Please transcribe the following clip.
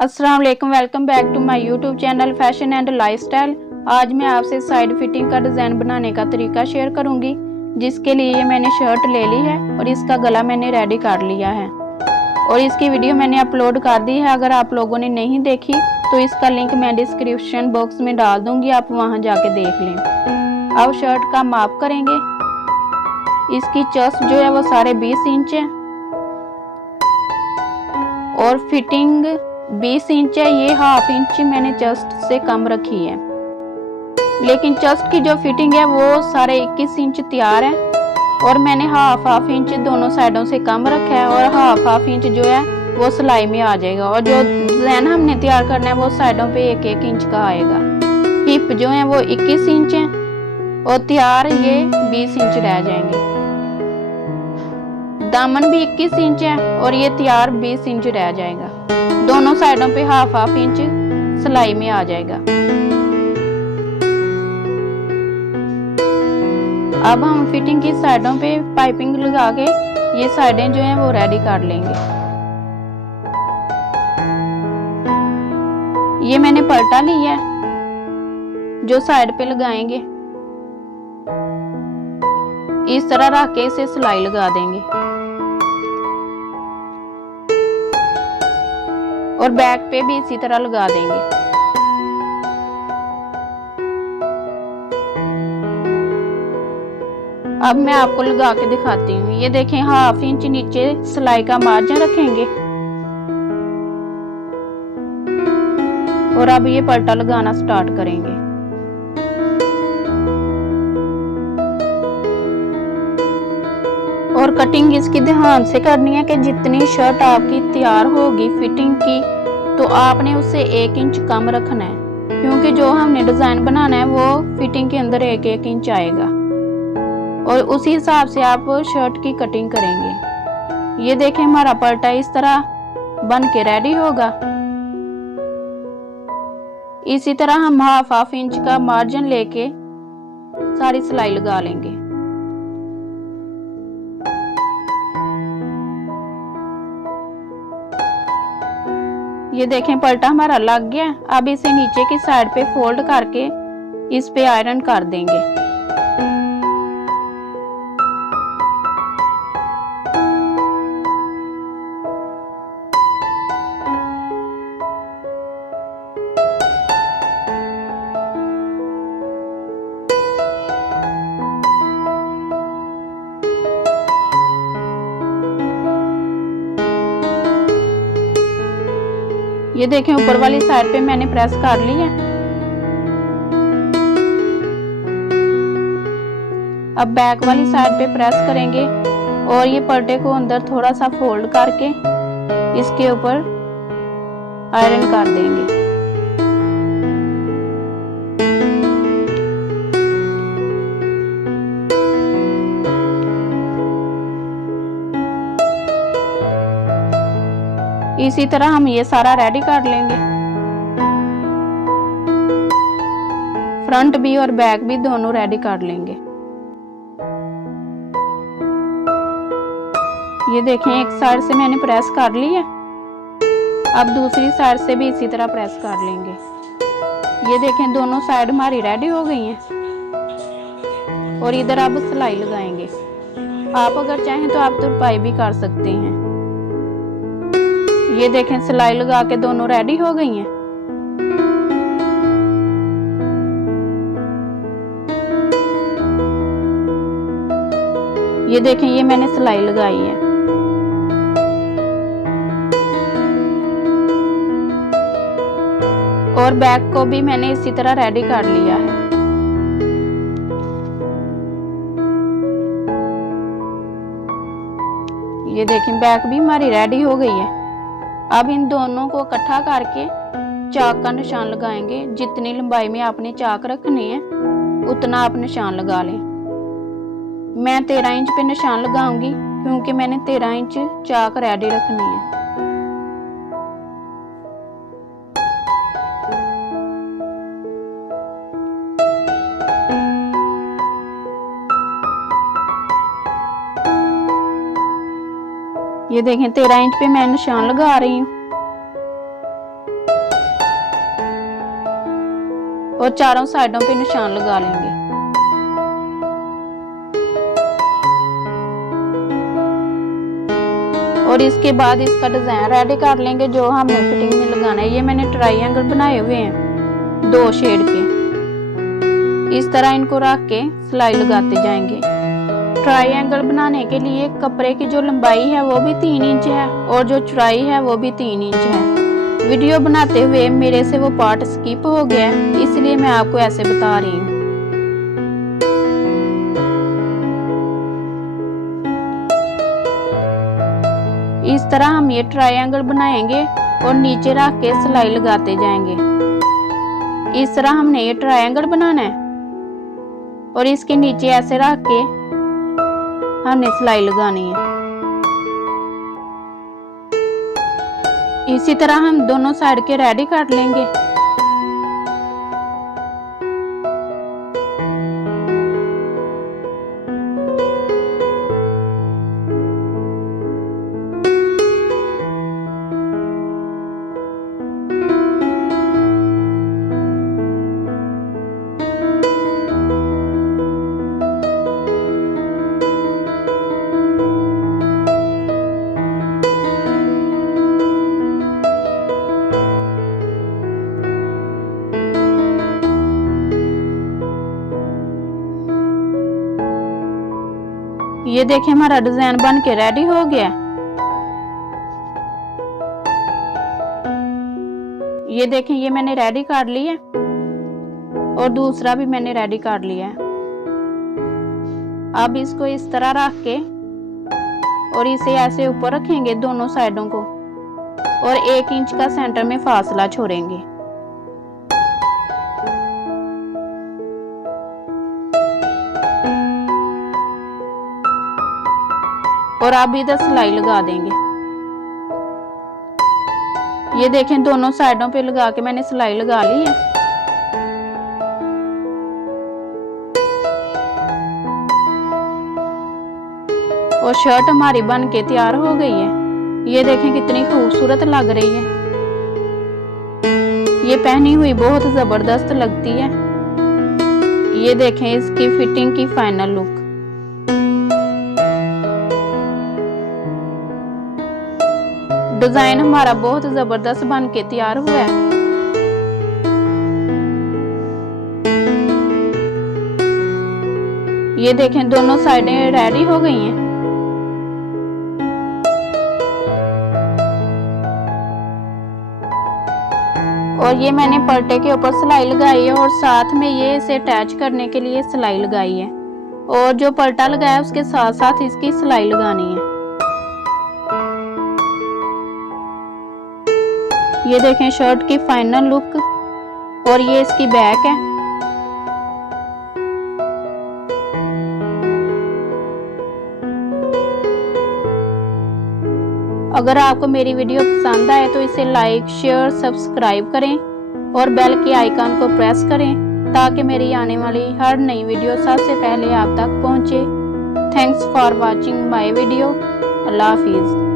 अस्सलाम वालेकुम, welcome back to my YouTube channel fashion and lifestyle. आज मैं आपसे साइड फिटिंग का डिज़ाइन बनाने का तरीका शेयर करूंगी, जिसके लिए ये मैंने शर्ट ले ली है और इसका गला मैंने रेडी कर लिया है और इसकी वीडियो मैंने अपलोड कर दी है। अगर आप लोगों ने नहीं देखी तो इसका लिंक मैं डिस्क्रिप्शन बॉक्स में डाल दूंगी, आप वहां जाके देख लें। अब शर्ट का माप करेंगे। इसकी चेस्ट जो है वो 20.5 इंच है और फिटिंग 20 इंच है। ये हाफ इंच मैंने चेस्ट से कम रखी है, लेकिन चेस्ट की जो फिटिंग है वो 21.5 इंच तैयार है और मैंने हाफ इंच दोनों साइडों से कम रखा है और हाफ इंच जो है वो सिलाई में आ जाएगा और जो डिजाइन हमने तैयार करना है वो साइडों पे 1 इंच का आएगा। हिप जो है वो 21 इंच है और तैयार ये 20 इंच रह जाएंगे। दामन भी 21 इंच है और ये तैयार 20 इंच रह जाएगा। दोनों साइडों पे हाफ इंच सिलाई में आ जाएगा। अब हम फिटिंग की साइडों पे पाइपिंग लगा के ये साइडें जो हैं वो रेडी कर लेंगे। ये मैंने पलटा लिया है जो साइड पे लगाएंगे। इस तरह रख के इसे सिलाई लगा देंगे और बैक पे भी इसी तरह लगा देंगे। अब मैं आपको लगा के दिखाती हूँ। ये देखें, हाफ इंच नीचे सिलाई का मार्जिन रखेंगे और अब ये पलटा लगाना स्टार्ट करेंगे। और कटिंग इसकी ध्यान से करनी है कि जितनी शर्ट आपकी तैयार होगी फिटिंग की तो आपने उससे 1 इंच कम रखना है, क्योंकि जो हमने डिजाइन बनाना है वो फिटिंग के अंदर 1 इंच आएगा और उसी हिसाब से आप शर्ट की कटिंग करेंगे। ये देखें, हमारा पलटा इस तरह बन के रेडी होगा। इसी तरह हम हाफ इंच का मार्जिन लेके सारी सिलाई लगा लेंगे। ये देखें, पलटा हमारा लग गया। अब इसे नीचे की साइड पे फोल्ड करके इस पे आयरन कर देंगे। ये देखें, ऊपर वाली साइड पे मैंने प्रेस कर ली है। अब बैक वाली साइड पे प्रेस करेंगे और ये पलटे को अंदर थोड़ा सा फोल्ड करके इसके ऊपर आयरन कर देंगे। इसी तरह हम ये सारा रेडी कर लेंगे। फ्रंट भी और बैक भी दोनों रेडी कर लेंगे। ये देखें, एक साइड से मैंने प्रेस कर ली है। अब दूसरी साइड से भी इसी तरह प्रेस कर लेंगे। ये देखें, दोनों साइड हमारी रेडी हो गई हैं और इधर अब सिलाई लगाएंगे। आप अगर चाहें तो आप तुरपाई भी कर सकते हैं। ये देखें, सिलाई लगा के दोनों रेडी हो गई हैं। ये देखें, ये मैंने सिलाई लगाई है। और बैक को भी मैंने इसी तरह रेडी कर लिया है। ये देखें, बैक भी हमारी रेडी हो गई है। अब इन दोनों को इकट्ठा करके चाक का निशान लगाएंगे। जितनी लंबाई में आपने चाक रखनी है उतना आप निशान लगा लें। मैं 13 इंच पे निशान लगाऊंगी क्योंकि मैंने 13 इंच चाक रेडी रखनी है। ये देखें, 13 इंच पे मैं निशान लगा रही हूँ। और चारों साइडों पे निशान लगा लेंगे। और इसके बाद इसका डिजाइन रेडी कर लेंगे जो हमने फिटिंग में लगाना है। ये मैंने ट्रायंगल बनाए हुए हैं 2 शेड के। इस तरह इनको रख के सिलाई लगाते जाएंगे। ट्रायंगल बनाने के लिए कपड़े की जो लंबाई है वो भी 3 इंच है और जो चौड़ाई है वो भी 3 इंच है। वीडियो बनाते हुए मेरे से वो पार्ट स्किप हो गया, इसलिए मैं आपको ऐसे बता रही हूँ। इस तरह हम ये ट्रायंगल बनाएंगे और नीचे रख के सिलाई लगाते जाएंगे। इस तरह हमने ये ट्रायंगल बनाना है और इसके नीचे ऐसे रख के हमने सिलाई लगानी है। इसी तरह हम दोनों साइड के रेडी कर लेंगे। ये देखिए हमारा डिजाइन बन के रेडी हो गया। ये देखें ये मैंने रेडी कर लिया और दूसरा भी मैंने रेडी कर लिया है। अब इसको इस तरह रख के और इसे ऐसे ऊपर रखेंगे दोनों साइडों को और 1 इंच का सेंटर में फासला छोड़ेंगे। और अब इधर सिलाई लगा देंगे। ये देखें दोनों साइडों पे लगा के मैंने सिलाई लगा ली है। और शर्ट हमारी बन के तैयार हो गई है। ये देखें कितनी खूबसूरत लग रही है। ये पहनी हुई बहुत जबरदस्त लगती है। ये देखें इसकी फिटिंग की फाइनल लुक। डिजाइन हमारा बहुत जबरदस्त बन के तैयार हुआ है। ये देखें दोनों साइडें रेडी हो गई हैं। और ये मैंने पलटे के ऊपर सिलाई लगाई है और साथ में ये इसे अटैच करने के लिए सिलाई लगाई है। और जो पलटा लगाया है उसके साथ साथ इसकी सिलाई लगानी है। ये देखें शर्ट की फाइनल लुक और ये इसकी बैक है। अगर आपको मेरी वीडियो पसंद आए तो इसे लाइक, शेयर, सब्सक्राइब करें और बेल के आइकन को प्रेस करें ताकि मेरी आने वाली हर नई वीडियो सबसे पहले आप तक पहुंचे। Thanks for watching my video. Allah Hafiz.